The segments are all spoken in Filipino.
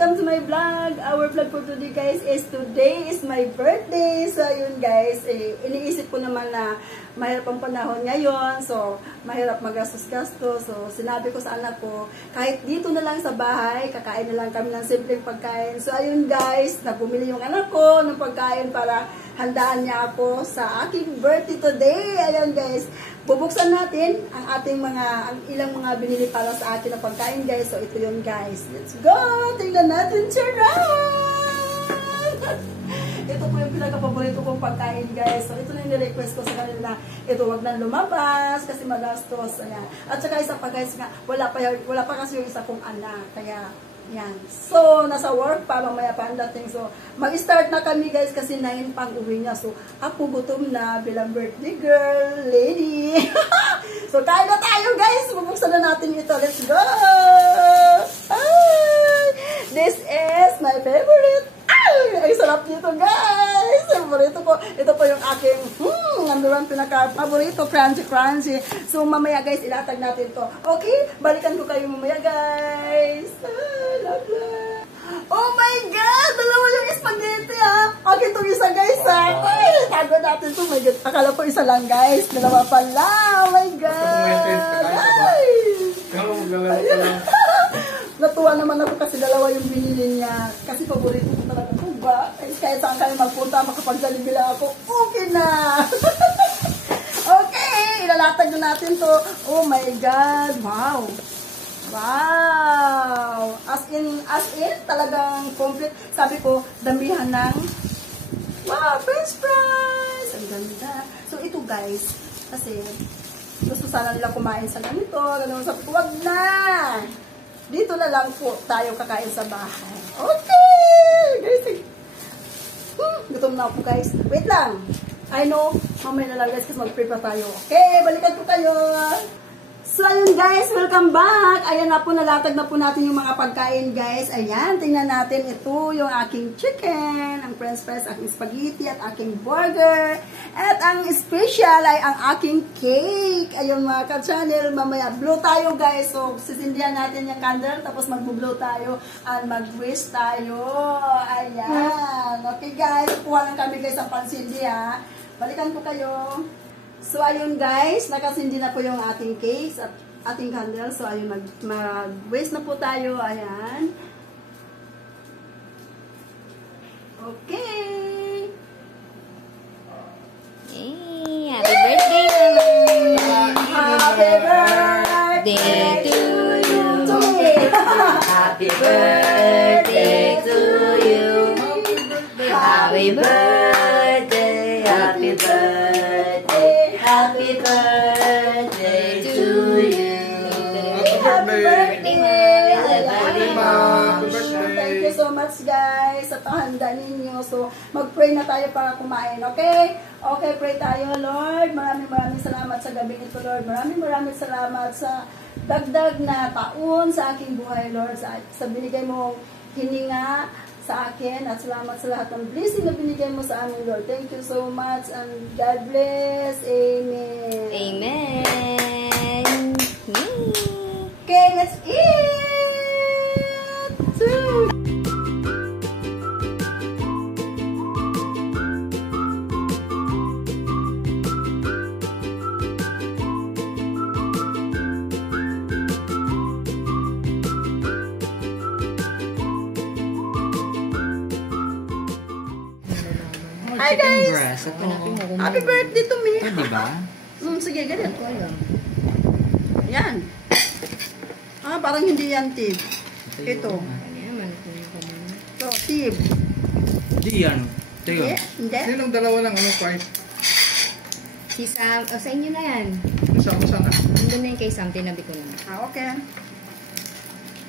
welcome to my vlog. Our vlog for today guys today is my birthday. So yun guys, iniisip ko naman na mahirap ang panahon ngayon. So mahirap magastos-gastos. So sinabi ko sa anak ko, kahit dito na lang sa bahay, kakain na lang kami ng simpleng pagkain. So ayun guys, nabumili yung anak ko ng pagkain para handaan niya ako sa aking birthday today. Ayun guys, bubuksan natin ang ilang mga binili para sa atin na pagkain guys. So ito yun guys. Let's go! Tingnan natin. Charan! Ito po yung pinaka-paborito kong pagkain guys. So ito na yung request ko sa kanila. Ito wag na lumabas kasi magastos. Ayan. At saka isa pa guys nga, wala pa kasi yung isa kong anak. Kaya yan. So, nasa work pa, mamaya pa ang dating. So, mag-start na kami guys kasi 9 pang uwi niya. So, ako gutom na bilang birthday girl, lady. So, kain na tayo guys. Bubuksan na natin ito. Let's go! Ay! This is my favorite. Ay, sarap nito guys. Favorito ko. Ito po yung aking number 1 pinaka-favorito, crunchy. So, mamaya guys, ilatag natin to. Okay? Balikan ko kayo mamaya guys. Oh my God! Dalawa yung spaghetti ha! Akin itong isa guys ha! Ay, tago natin ito. My God. Akala ko isa lang guys. Dalawa pala. Oh my God! Ay! Natuwa naman ako kasi dalawa yung binili niya. Kasi paborito ko talaga ito ba? Kahit saan kayo magpunta, makapagsalibila lang ako. Okay na! Okay! Ilalatag na natin to. Oh my God! Wow! Wow! As in, talagang complete. Sabi ko, damihan ng wow, french fries! Ang ganda. So, ito guys, kasi gusto sana nila kumain sa ganito. Ganun, sabi ko, wag na! Dito na lang po tayo kakain sa bahay. Okay! Guys, gutom na po guys. Wait lang! I know, mamaya na lang guys kasi mag-prepare tayo. Okay, balikan ko kayo! So, ayun guys, welcome back. Ayan na po, nalatag na po natin yung mga pagkain guys. Ayan, tingnan natin. Ito yung aking chicken, ang french fries, aking spaghetti, at aking burger. At ang special ay ang aking cake. Ayun mga ka-channel, mamaya blow tayo guys. So, sisindihan natin yung candle, tapos mag-blow tayo at mag-wish tayo. Ayan. Okay guys, kuha lang kami guys ang pansindi ha. Balikan ko kayo. So, ayun guys, nakasindi na po yung ating cakes at ating candle. So, ayun, mag-waste na po tayo. Ayan. Okay. Hey, happy birthday, Mama! Happy birthday to you! Happy birthday to you! Happy birthday! Happy birthday! Happy birthday to you! Happy birthday! Happy Thank you so much guys sa pahanda ninyo. So, mag-pray na tayo para kumain. Okay? Okay, pray tayo, Lord. Maraming salamat sa gabi ito, Lord. Maraming salamat sa dagdag na taon sa aking buhay, Lord. Sa binigay mo hininga sa akin at salamat sa lahat ng blessing na binigay mo sa amin, Lord. Thank you so much and God bless. Amen. Amen. Okay, let's eat! Hi guys! Happy birthday to me! Diba? Sige, ganito. Yan. Parang hindi yan, Tib. Ito. Ito, Tib. Hindi yan. Ito yun. Hindi? Sinong dalawa lang price? Si Sam, sa inyo na yan. Saan na? Nandun na yung kay Sam, tinabi ko na. Okay.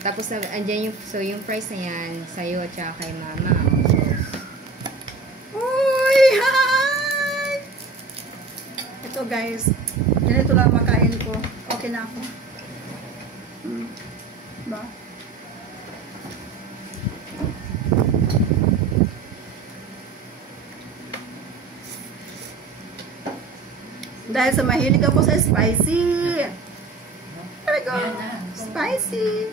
Tapos, andyan yung price na yan, sa'yo at saka kay Mama. Uy! Hi! Ito guys. Ganito lang makain ko. Okay na ako. Ba? Dahil sa mahilig ako sa spicy. There we go. Spicy.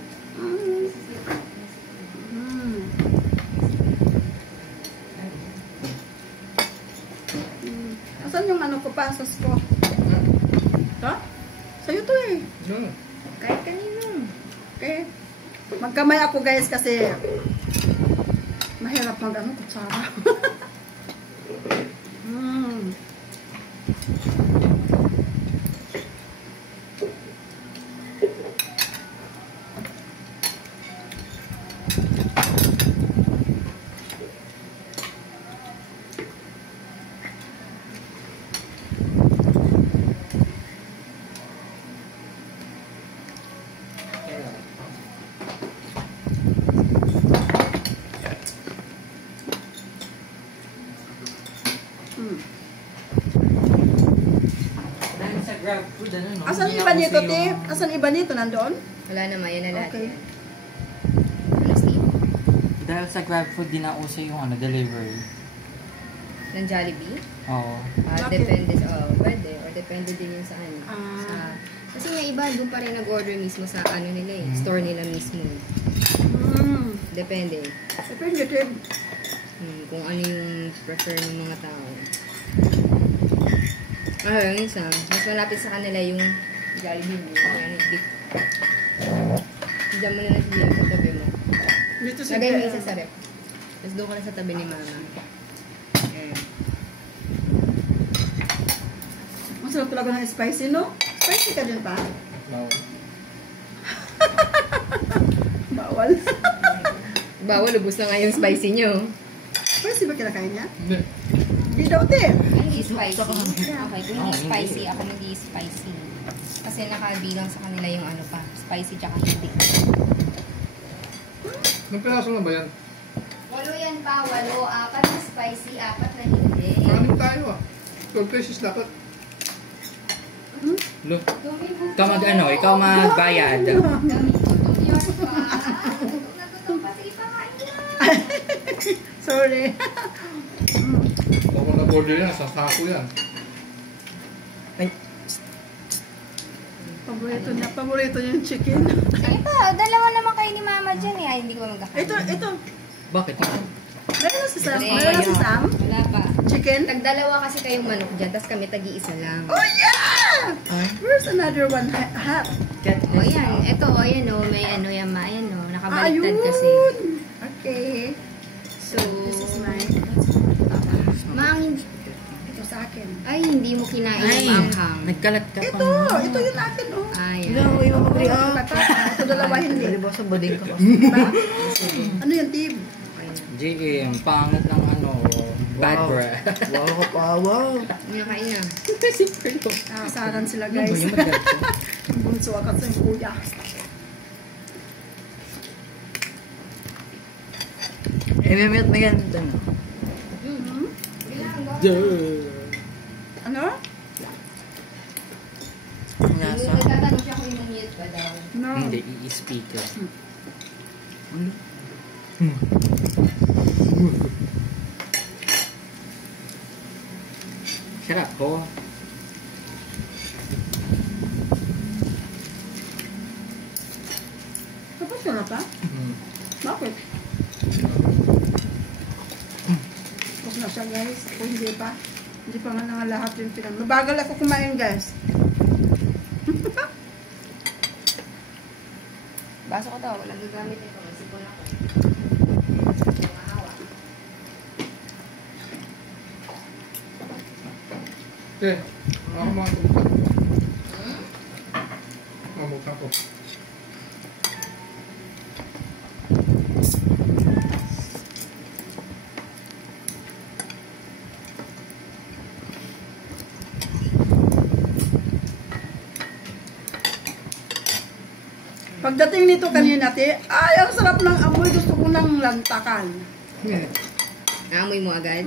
sos ko. Ha? Sa'yo to eh. No. Kahit kanino. Okay. Magkamay ako guys kasi mahirap mag-ano kutsara. Dahil sa grab food, ano, no? Asan Hindi iba ako nito, sa te? yung- Asan iba nito? Nandoon? Wala naman, yan na lahat. Okay. Ano, Steve? Dahil sa grab food, di na uso yung ano, delivery. Ng Jollibee? Oo. Bakit? Depende sa, pwede. Or depende din yun sa ano. Ah. Sa, kasi nga iba, doon pa rin nag-order mismo sa ano nila eh. Store nila mismo. Depende. Depende, te. Kung ano yung prefer ng mga tao. Yung isa, mas malapit sa kanila yung Jollibee mo. Yan, dip. Diyan mo na nasibihan sa tabi mo. Dito si Lagay mo isa sa rep. Tapos doon ka na sa tabi ni mama. Ayan. Masarap talaga ng spicy, no? Spicy ka din pa? No. Bawal. Bawal, ubus na nga yung spicy nyo. Spicy ba kinakain niya? Hindi. Hindi daw, te. Hindi spicy. Okay, kung hindi spicy, ako hindi spicy. Kasi nakabilang sa kanila yung ano pa, spicy tsaka hindi. Nung piraso na ba yan? 8 yan pa, 8. 4 na spicy, 4 na hindi. Maraming tayo ah. 12 pesos dapat. Look. Ikaw ano, ikaw magbayad. Dami ko itong yun pa. Natutong pa, sige pa kain na. Sorry. Ako na-order yan, sa sako yan. Ay, Paborito niya yung chicken. Sige pa, dalawa naman kayo ni mama dyan eh. Ay, hindi ko magkakain. Ito. bakit? Meron na si Sam. Eh, Meron na si Sam. Wala pa. Chicken. Tagdalawa kasi kayong manok dyan, tapos kami tag-iisa lang. Oh, yeah! Where's another one? Hat. O yan, eto o yan o, may ano yan ma, ayan o, nakabaliktad Ayun. kasi. Okay. So, This is mine. Maang, Ito sa akin. ay hindi mo kinain yung anghang. Nagkalat ka pa. Ito yung akin, oh. Ayan. Ito dalawa hindi. Sa bading ka. Ano yung tib? GM, pangit ng ano, bad breath. Wow ka pa, wow. Nakain na. Nakasaran sila, guys. Bunso ako sa kuya. Imimit mo yan. Ano? Nasa. Nagtatanong siya kung yung ba daw. No. Hindi, i-speaker. Sarap ko. Tapos na pa? Bakit? Tapos na siya, guys. Kung hindi pa. Hindi pa nga nga lahat yung pinag... Mabagal ako kumain, guys. Baso ko daw, walang gagamit ito. Masipon ako. Maawa. Okay, ako mga tubutan. Mabutan ko. Pagdating nito kanina, te, ay, ang sarap ng amoy. Gusto ko ng lantakan. Naamoy mo agad?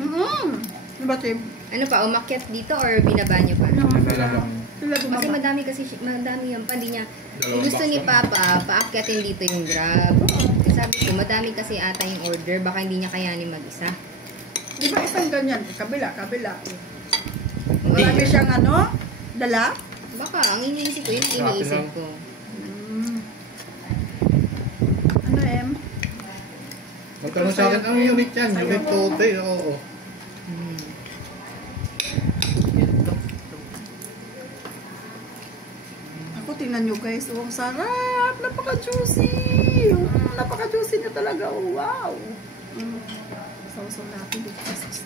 Diba, te? Ano pa, umakyat dito or binaba niyo pa? Ano? Sila Sila Kasi bumaba. madami kasi, madami yan pa. Hindi niya, Dalawang kung gusto box ni lang. Papa, paakyatin dito yung Grab. Kasi sabi ko, madami kasi ata yung order. Baka hindi niya kayanin mag-isa. Di ba isang ganyan? Kabila. Hindi. Marami siyang ano? Dala? Baka, ang iniisip ko, yun ang Grabe iniisip lang. ko. Ano, Em? Magtanong sa akin, ang unit yan. Unit tote, oo. tingnan nyo guys. Oh, ang sarap. Napaka-juicy. Napaka-juicy niya talaga. Oh, wow. Sausaw natin dito sa sauce.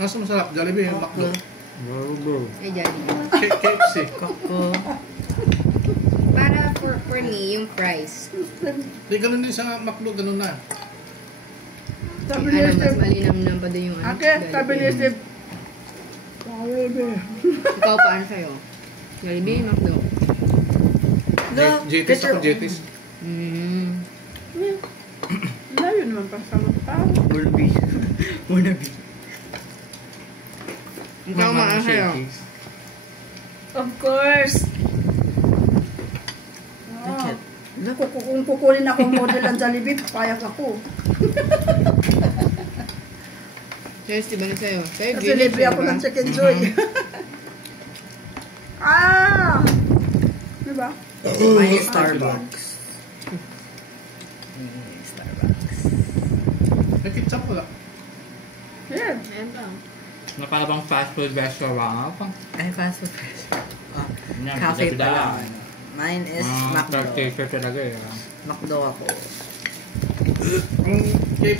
Mas masarap, Jollibee yung McDo. Bro. Ay, Jollibee. KFC. Kako. Para for me, yung price. Di ganun din sa McDo, ganun na. Sabi Ano, niya, mas Steve. malinam pa din yung ano. Ate, sabi niya, Jollibee. Steve. Jollibee. Ikaw, paano sa'yo? Jollibee, McDo. JT's ako, JT's. Layo naman pa sa mata. Wannabe. Wannabe. Ikaw, maano sa'yo? Of course. Bakit? Kung kukunin ako model ng Jollibee, papayag ako. Sa'yo, Steve, ano sa'yo? Sa'yo, Kasi libre ako ng Chicken Joy. Diba? May Starbucks. Starbucks. May ketchup wala. Yeah. Ayan ba? Na para bang fast food restaurant. Ay, fast food. Oh, Yan, cafe pila-pila. pala. Mine is McDo. T-shirt talaga eh. McDo ako.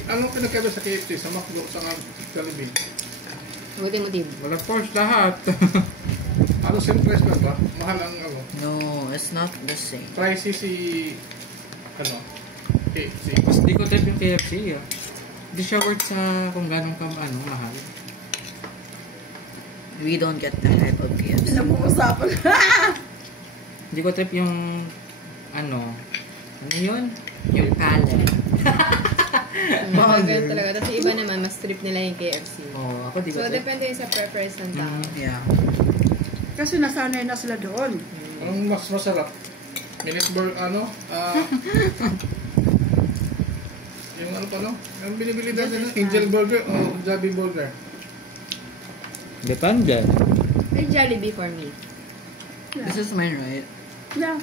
Anong pinagkaiba sa KFC? Sa McDo, sa Jollibee? Buti motive. Wala force lahat. Ano same price ba ba? Mahal ang ano. No, it's not the same. Pricey si ano? KFC. Mas di ko type yung KFC ah. Di siya worth sa kung ganong mahal. We don't get that type of KFC. Pinag-uusapan. Di ko type yung ano yun? Yung palette. Mga ganun talaga. Tapos yung iba naman, mas trip nila yung KFC. Oh, ako di ko So, type. depende yun sa preference ng tao. Yeah. Kasi nasanay na sila doon. Anong mas masarap? Ano? Yung ano pa no? Yung binibili natin Angel Burger o Jollibee Burger? Depende. Ay, Jollibee for me. This is mine, right? Yeah.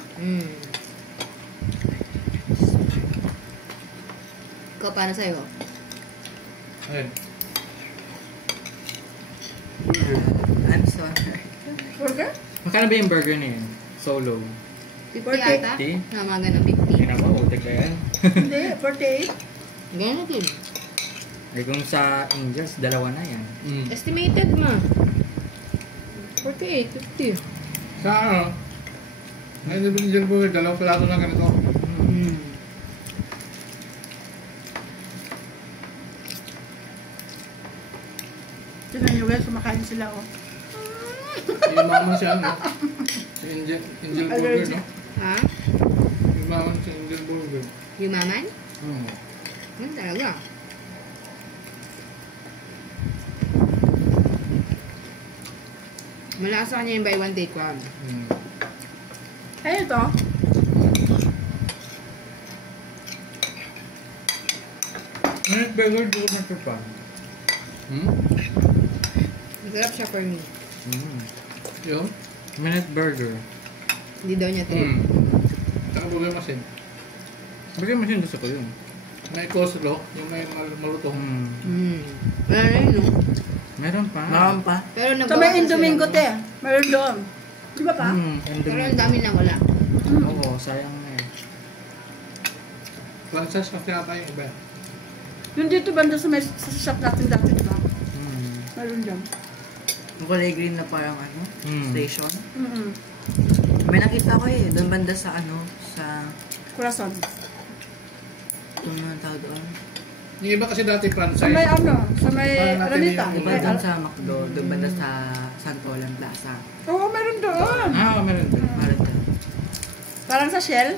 Ikaw, paano sa'yo? Ayun. I'm sorry. Burger? Magkano ba yung burger na yun? Solo. 50 40. ata? 50? Na, mga ganun, 50. Hindi na ba? Utik ka yan. Hindi, 48. Ganun din. Eh kung sa Angels, dalawa na yan. Estimated ma. 48, 50. Sa ano? Ayun yung Angel Burger, dalawang plato na ganito. Tignan nyo guys, kumakain sila oh. Imaman siya ano? Si Angel Burger no? Ha? Imaman si Angel Burger. Yumaman? Ganun talaga. Malasa niya yung buy one take one. Ayun ito. Minute burger, di ko nagpapan. Masarap siya for me. Yun? Minute burger. Hindi daw niya trip. Saka burger machine. Burger machine gusto ko yun. May coleslaw, yung may malutong. Wala na yun, no? Meron pa. Meron pa. Pero Sa nagbawas may na Indomingo sila, te. Meron doon. Di ba pa? Pero ang dami na wala. Oo, sayang na eh. Franchise kasi yata yung iba. Yung dito banda sa may sa shop natin dati, di ba? Meron dyan. Yung kulay green na parang ano, station. Mm-hmm. May nakita ko eh, doon banda sa ano, sa... Corazon. Doon na tawag doon. Yung iba kasi dati Sa franchise. may ano, sa may Parang natin Aranita. yung Diba doon sa McDo, doon banda sa Santolan Plaza. Oo, meron doon. Meron din. Parang doon. Parang sa Shell.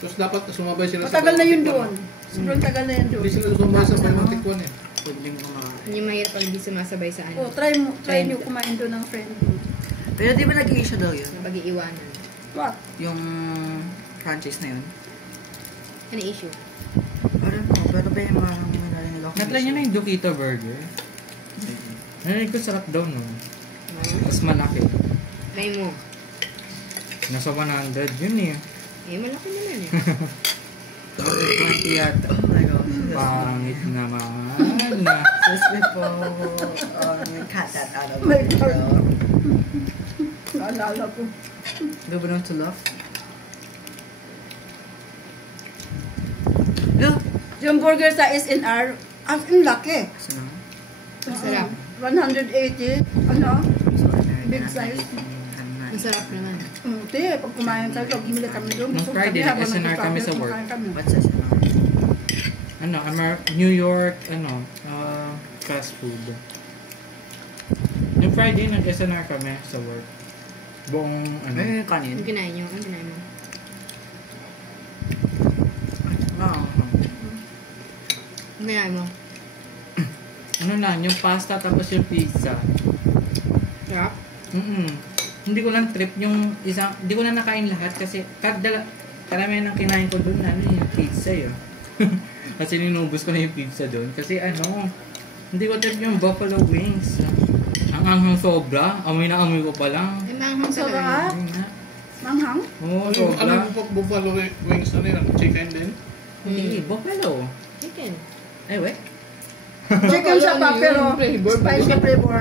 Tapos dapat sumabay sila Matagal na yun Buy One doon. Sobrang tagal na yun Take One. doon. Hindi sila sumabay sa Buy One Take One eh. Pwede mo kumakain. Yung mahirap pag hindi sumasabay sa ano. Oh, try nyo kumain doon ng friend mo. Pero di ba nag-i-issue daw yun? Na pag-iiwanan. What? Yung franchise na yun? Ano issue? Parang mo, pero ba yung parang may narinig ako. Natry niyo na yung Dukito Burger? Narinig ko sarap daw no. Mas malaki. Try mo. Nasa 100 yun eh. Eh, malaki naman eh. 2020 yata. Oh my gosh. Pangit naman. Just before we cut that out of My the God. video. Naalala ko. Do we know to love? Look! Yung burger sa SNR, as in laki. So, Masarap. 180, ano? Big size. Masarap naman. Hindi, pag kumain tayo, bumili kami doon. Nung Gusto Friday, kami habang nag-SNR kami sa nagkakape, work. kumakain kami. What's this? New York, fast food. Yung Friday, nag-SNR kami sa work. Buong, May kanin. Ang kinain nyo? Ang kinain mo? Oo. Ang kinain mo? yung pasta tapos yung pizza. Sarap? Hindi ko lang trip yung isang, hindi ko na nakain lahat kasi karamihan ng kinain ko doon, yung pizza yun. Kasi ninubos ko na yung pizza doon. Kasi hindi ko trip yung buffalo wings. Ang anghang sobra, amoy na amoy ko pa lang. Ay, manghang talaga. Sarap. Ayun nga. Manghang? Oo, Ano sobra. yung buffalo wings na nila? Chicken din? Hindi, buffalo. Chicken. Ay, wait. Chicken siya pa, pero Flavor, spicy flavor.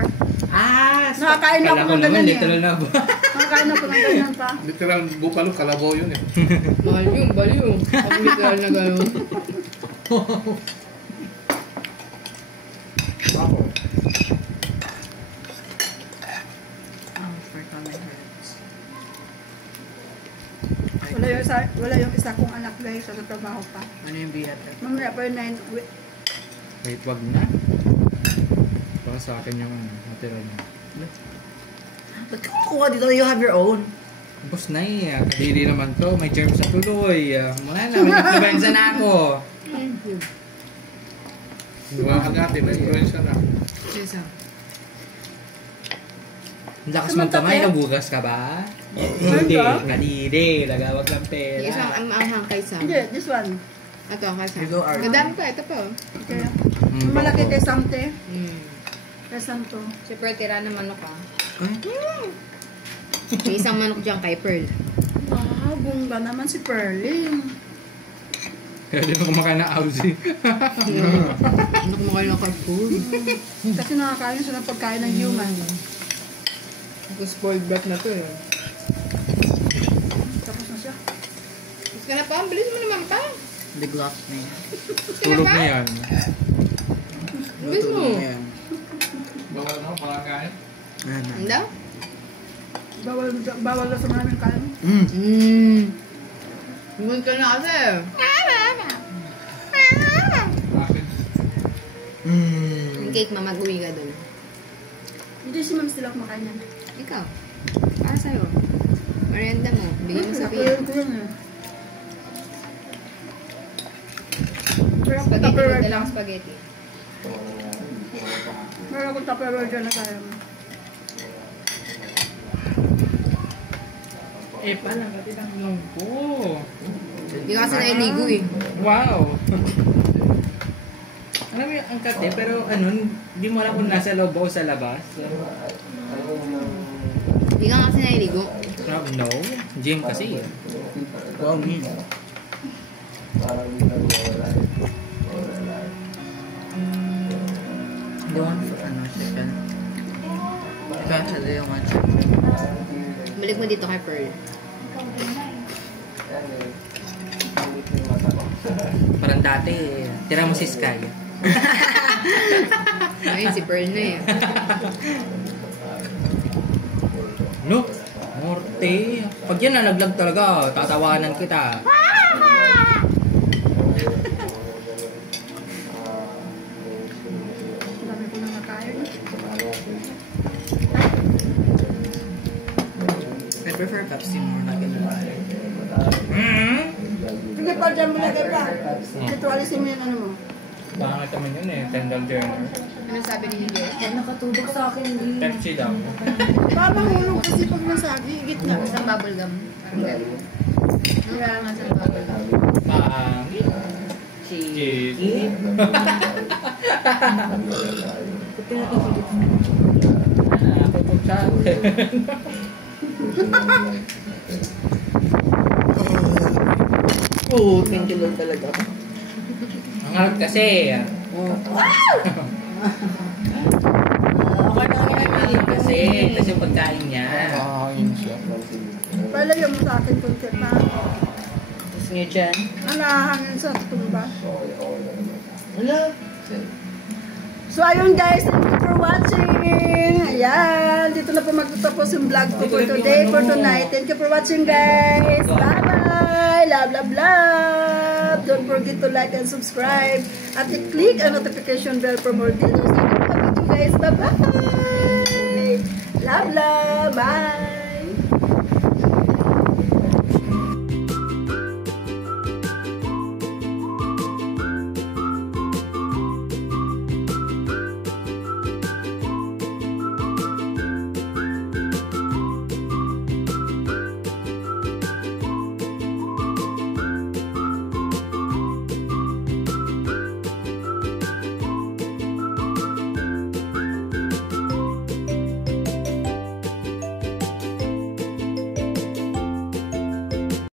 Nakakain ako ng ganyan eh. literal na ba? Nakakain ako ng ganyan pa. Literal buffalo, kalabaw yun eh. Mahal yung baliw. Ang literal na gano'n. Ako. For coming hurts. Wala yung isa kong anak guys, sa trabaho pa. Ano yung biyat? Mamaya pa yun Wait, wag na. Para sa akin yung natira niya. Ba't ka makuha dito? You have your own. Boss na kadiri naman to. May germs sa tuloy. Wala na, may influenza na ako. Gawa ka natin, may influensya na. Isa. Ang lakas Samantha, magkamay, kaya? nabugas ka ba? Hindi, kadiri. Nagawag lang pera. Yung isang ang manghang kaysa. Hindi, this one. Ito ang kaysa. You go, Art. Madami pa. Ito pa. Oh. Okay. Malaki kay Sante. Mm. Kay Santo. Siyempre, tira na manok ah. Ay, May isang manok dyan kay Pearl. Ah, bongga naman si Pearlie. Kaya di mo kumakain na Aussie. Ano kumakain lang kay food? Kasi nakakain siya ng pagkain ng human. Ito spoiled brat na to eh. Tapos na siya. Tapos ka na pa. Bilis mo naman pa. the gloves na yan. Tulog na yan. Bilis mo. Tulog na yan. Bawal na, makakain. Ano? Ang daw? Bawal na sa maraming kain. Huwag ka na kasi. Bakit? Yung cake, mamag-uwi ka dun. Hindi si Ma'am sila kumakain yan. Ikaw. Para sa'yo. Merienda mo. Bigyan mo sa Kuya Pia. ko yun eh. Pero ako Spaghetti. tupperware Dala lang. ko spaghetti. Meron akong tupperware dyan na kaya mo. Palang katilang lang po. Hindi ka kasi nailigo eh. Wow! Alam mo yung ang kate, pero hindi mo alam kung nasa loob o sa labas. Hindi ka kasi nailigo. No, gym kasi. Wow, Doon sa chicken. Kasi yung chicken. Balik mo dito kay Pearl. Parang dati, tira mo si Sky. Ngayon si Pearl na eh. No, Morte. Pag yan nalaglag talaga, tatawanan kita. Ang dami ko na nakain. I prefer Pepsi more like in the Hindi pa dyan mo lagay pa. Dito alisin mo yung ano mo. Pangit naman yun eh, Kendall Jenner. Ano sabi ni Jess? Nakatubog sa akin. Pepsi daw. Parang hulog kasi pag nasagi, gitna. Isang bubble gum. Parang gano'n. Wala naman sa bubble gum. Pangit. Cheese. Ako po sa akin. Oo. Thank you Lord talaga ako. Ang harap kasi. Oh. Wow! Ako na nga naman. Kasi yung pagkain niya. Yun siya. Palagyan mo sa akin konti na. Gusto niyo dyan? Nahangin sa tumba. Wala. So, ayun guys, thank you for watching. Ayan, dito na po magtatapos yung vlog ko for today, for tonight. Thank you for watching guys. Bye-bye. Love, love, love. Don't forget to like and subscribe. At i-click ang notification bell for more videos. Thank you guys. Bye-bye. Love, love. Bye.